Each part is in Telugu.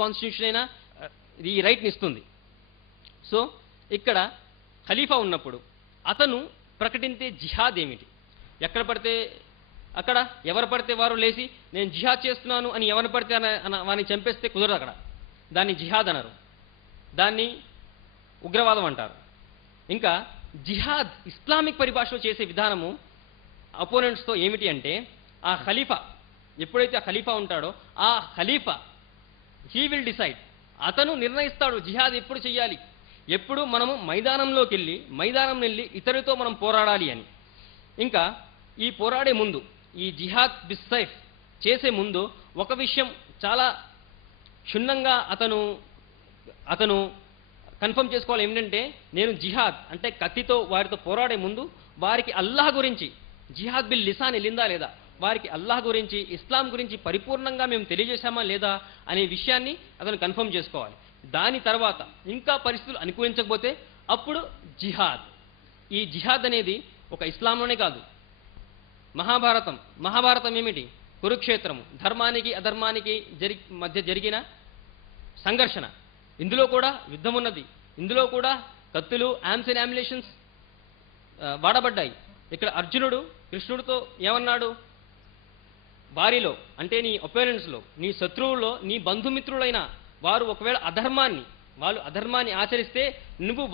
కాన్స్టిట్యూషన్ అయినా ఈ రైట్ని ఇస్తుంది. సో ఇక్కడ ఖలీఫా ఉన్నప్పుడు అతను ప్రకటించే జిహాద్ ఏమిటి? ఎక్కడ పడితే అక్కడ ఎవరు పడితే వారు లేచి నేను జిహాద్ చేస్తున్నాను అని ఎవరు పడితే వారిని చంపేస్తే కుదరదు. అక్కడ దాన్ని జిహాద్ అనరు, దాన్ని ఉగ్రవాదం అంటారు. ఇంకా జిహాద్ ఇస్లామిక్ పరిభాషలో చేసే విధానము అపోనెంట్స్తో ఏమిటి అంటే, ఆ ఖలీఫా ఎప్పుడైతే ఆ ఖలీఫా ఉంటాడో ఆ ఖలీఫా హీ విల్ డిసైడ్, అతను నిర్ణయిస్తాడు జిహాద్ ఎప్పుడు చెయ్యాలి, ఎప్పుడు మనము మైదానంలోకి వెళ్ళి ఇతరులతో మనం పోరాడాలి అని. ఇంకా ఈ పోరాడే ముందు, ఈ జిహాద్ బిస్సైఫ్ చేసే ముందు ఒక విషయం చాలా క్షుణ్ణంగా అతను కన్ఫర్మ్ చేసుకోవాలి. ఏమిటంటే, నేను జిహాద్ అంటే కత్తితో వారితో పోరాడే ముందు వారికి అల్లాహ్ గురించి, జిహాద్ బిల్ లిసాన్ వెళ్ళిందా లేదా, వారికి అల్లాహ్ గురించి ఇస్లాం గురించి పరిపూర్ణంగా మేము తెలియజేశామా లేదా అనే విషయాన్ని అతను కన్ఫర్మ్ చేసుకోవాలి. దాని తర్వాత ఇంకా పరిస్థితులు అనుకూలించకపోతే అప్పుడు జిహాద్. ఈ జిహాద్ అనేది ఒక ఇస్లాంలోనే కాదు, మహాభారతం ఏమిటి? కురుక్షేత్రము, ధర్మానికి అధర్మానికి మధ్య జరిగిన సంఘర్షణ. ఇందులో కూడా యుద్ధం ఉన్నది, ఇందులో కూడా కత్తులు, ఆర్మ్స్ అండ్ అమ్యునిషన్స్ వాడబడ్డాయి. ఇక్కడ అర్జునుడు కృష్ణుడితో ఏమన్నాడు? వారిలో అంటే నీ ఒపోనెంట్స్లో, నీ శత్రువుల్లో, నీ బంధుమిత్రులైన వారు ఒకవేళ అధర్మాన్ని ఆచరిస్తే నువ్వు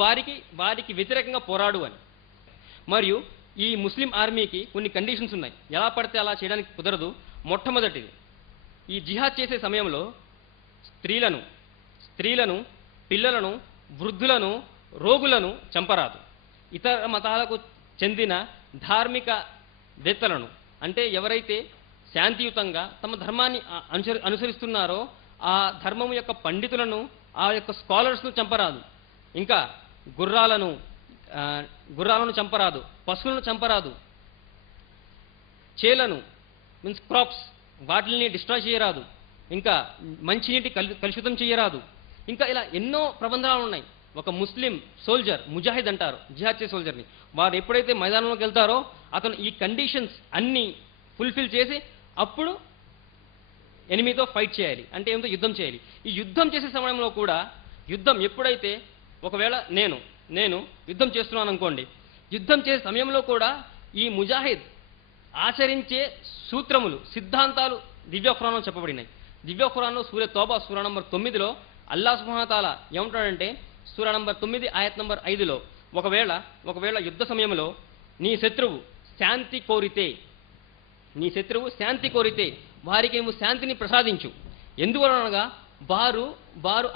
వారికి వ్యతిరేకంగా పోరాడు అని. మరియు ఈ ముస్లిం ఆర్మీకి కొన్ని కండిషన్స్ ఉన్నాయి, ఎలా పడితే అలా చేయడానికి కుదరదు. మొట్టమొదటిది, ఈ జిహాద్ చేసే సమయంలో స్త్రీలను, పిల్లలను, వృద్ధులను, రోగులను చంపరాదు. ఇతర మతాలకు చెందిన ధార్మిక వేత్తలను, అంటే ఎవరైతే శాంతియుతంగా తమ ధర్మాన్ని అనుసరిస్తున్నారో ఆ ధర్మం యొక్క పండితులను, ఆ యొక్క స్కాలర్స్ను చంపరాదు. ఇంకా గుర్రాలను చంపరాదు, పశువులను చంపరాదు, చేలను మీన్స్ క్రాప్స్ వాటిని డిస్ట్రాయ్ చేయరాదు, ఇంకా మంచినీటి కలుషితం చేయరాదు. ఇంకా ఇలా ఎన్నో ప్రబంధనాలు ఉన్నాయి. ఒక ముస్లిం సోల్జర్, ముజాహిద్ అంటారు జిహాద్ చేసే సోల్జర్ని, వారు ఎప్పుడైతే మైదానంలోకి వెళ్తారో అతను ఈ కండిషన్స్ అన్నీ ఫుల్ఫిల్ చేసి అప్పుడు ఎనిమితో ఫైట్ చేయాలి, అంటే ఏమిటో యుద్ధం చేయాలి. ఈ యుద్ధం చేసే సమయంలో కూడా, యుద్ధం ఎప్పుడైతే ఒకవేళ నేను యుద్ధం చేస్తున్నాను అనుకోండి, యుద్ధం చేసే సమయంలో కూడా ఈ ముజాహిద్ ఆచరించే సూత్రములు, సిద్ధాంతాలు దివ్య ఖురాన్లో చెప్పబడినాయి. దివ్య ఖురాన్లో సూర తౌబా సూర నంబర్ 9లో అల్లాహ్ సుబ్హానహు వ తఆలా ఏమంటాడంటే, సూర నంబర్ 9 ఆయత్ నంబర్ 5లో ఒకవేళ యుద్ధ సమయంలో నీ శత్రువు శాంతి కోరితే వారికి నువ్వు శాంతిని ప్రసాదించు. ఎందువలనగా వారు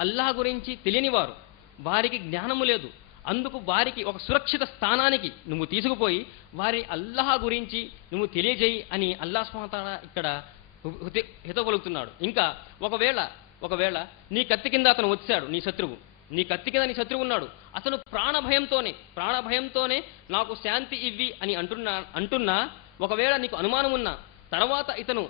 అల్లాహ్ గురించి తెలియనివారు, వారికి జ్ఞానము లేదు. అందుకు వారికి ఒక సురక్షిత స్థానానికి నువ్వు తీసుకుపోయి వారి అల్లాహ్ గురించి నువ్వు తెలియజేయి అని అల్లాహ్ సుబ్హానహు వ తఆలా ఇక్కడ హితపలుకుతున్నాడు. ఇంకా ఒకవేళ నీ కత్తి కింద అతను వచ్చాడు, నీ శత్రువు ఉన్నాడు, అతను ప్రాణభయంతోనే నాకు శాంతి ఇవ్వి అని అంటున్నా ఒకవేళ నీకు అనుమానం ఉన్నా తర్వాత ఇతను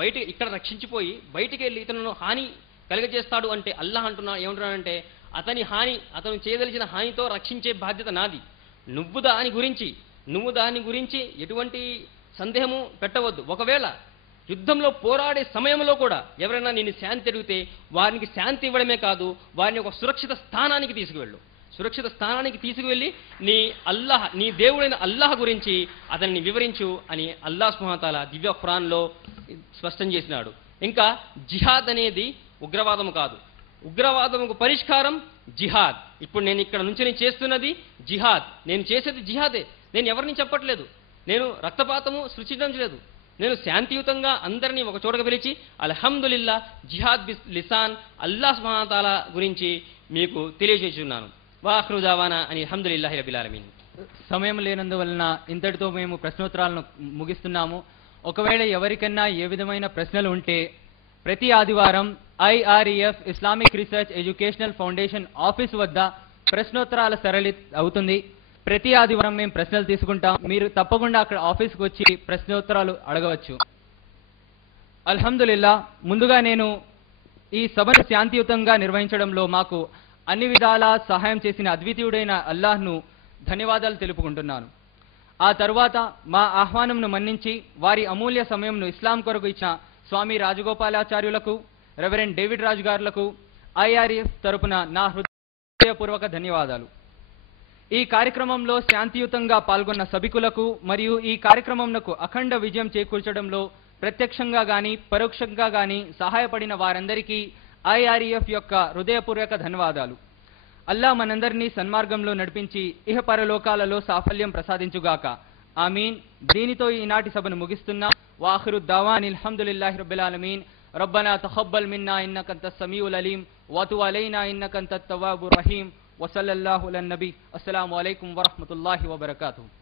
బయట ఇక్కడ రక్షించిపోయి బయటికి వెళ్ళి ఇతను హాని కలిగజేస్తాడు అంటే అల్లాహ్ ఏమంటున్నాడంటే, అతను చేయదలిచిన హానితో రక్షించే బాధ్యత నాది. నువ్వు దాని గురించి ఎటువంటి సందేహము పెట్టవద్దు. ఒకవేళ యుద్ధంలో పోరాడే సమయంలో కూడా ఎవరైనా నిన్ను శాంతి అడిగితే వారికి శాంతి ఇవ్వడమే కాదు, వారిని ఒక సురక్షిత స్థానానికి తీసుకువెళ్ళి నీ దేవుడైన అల్లాహ్ గురించి అతన్ని వివరించు అని అల్లాహ్ సుబ్హానహు వ తఆలా దివ్య ఖురాన్లో స్పష్టం చేసినాడు. ఇంకా జిహాద్ అనేది ఉగ్రవాదము కాదు, ఉగ్రవాదముకు పరిష్కారం జిహాద్. ఇప్పుడు నేను ఇక్కడ నుంచి చేస్తున్నది జిహాద్, నేను చేసేది జిహాదే. నేను ఎవరిని చెప్పట్లేదు, నేను రక్తపాతము సృష్టించడం లేదు, నేను శాంతియుతంగా అందరినీ ఒక చోటకు పిలిచి అల్హమ్దులిల్లా జిహాద్ బిస్ లిసాన్ అల్లాహ్ సుబ్హానహు వ తఆలా గురించి మీకు తెలియజేస్తున్నాను. వాఖిరు దావానా అని అల్హమ్దులిల్లాహి రబ్బిల్ ఆలమీన్. సమయం లేనందువలన ఇంతటితో మేము ప్రశ్నోత్తరాలను ముగిస్తున్నాము. ఒకవేళ ఎవరికన్నా ఏ విధమైన ప్రశ్నలు ఉంటే ప్రతి ఆదివారం IREF Islamic research educational foundation office వద్ద ప్రశ్నోత్తరాల సరళి అవుతుంది. ప్రతి ఆదివారం మేము ప్రశ్నలు తీసుకుంటాం. మీరు తప్పకుండా అక్కడ ఆఫీస్కి వచ్చి ప్రశ్నోత్తరాలు అడగవచ్చు. అల్హమ్దులిల్లా, ముందుగా నేను ఈ సభను శాంతియుతంగా నిర్వహించడంలో మాకు అన్ని విధాలా సహాయం చేసిన అద్వితీయుడైన అల్లాహ్ను ధన్యవాదాలు తెలుపుకుంటున్నాను. ఆ తరువాత మా ఆహ్వానంను మన్నించి వారి అమూల్య సమయంను ఇస్లాం కొరకు ఇచ్చిన స్వామి రాజగోపాలాచార్యులకు, రెవరెండ్ డేవిడ్ రాజ్ గారులకు ఐఆర్ఎఫ్ తరపున నా హృదయపూర్వక ధన్యవాదాలు. ఈ కార్యక్రమంలో శాంతియుతంగా పాల్గొన్న సభికులకు మరియు ఈ కార్యక్రమంకు అఖండ విజయం చేకూర్చడంలో ప్రత్యక్షంగా గాని పరోక్షంగా గాని సహాయపడిన వారందరికీ ఐఆర్ఎఫ్ యొక్క హృదయపూర్వక ధన్యవాదాలు. అల్లా మనందరినీ సన్మార్గంలో నడిపించి ఇహపరలోకాలలో సాఫల్యం ప్రసాదించుగాక. ఆమీన్. దీనితో ఈనాటి సభను ముగిస్తున్నా. వాఖిరు దావానిల్ హమ్దులిల్లాహి రబ్బిల్ ఆలమీన్. రబ్బనా తఖబ్బల్ మిన్నా ఇన్నక అంతస్ సమీఉల్ అలీం వతుబ్ అలైనా ఇన్నక అంతత్ తవ్వాబుర్ రహీం. వసల్లల్లాహు అలన్ నబీ. అస్సలాము అలైకుం వరహ్మతుల్లాహి వబరకాతుహు.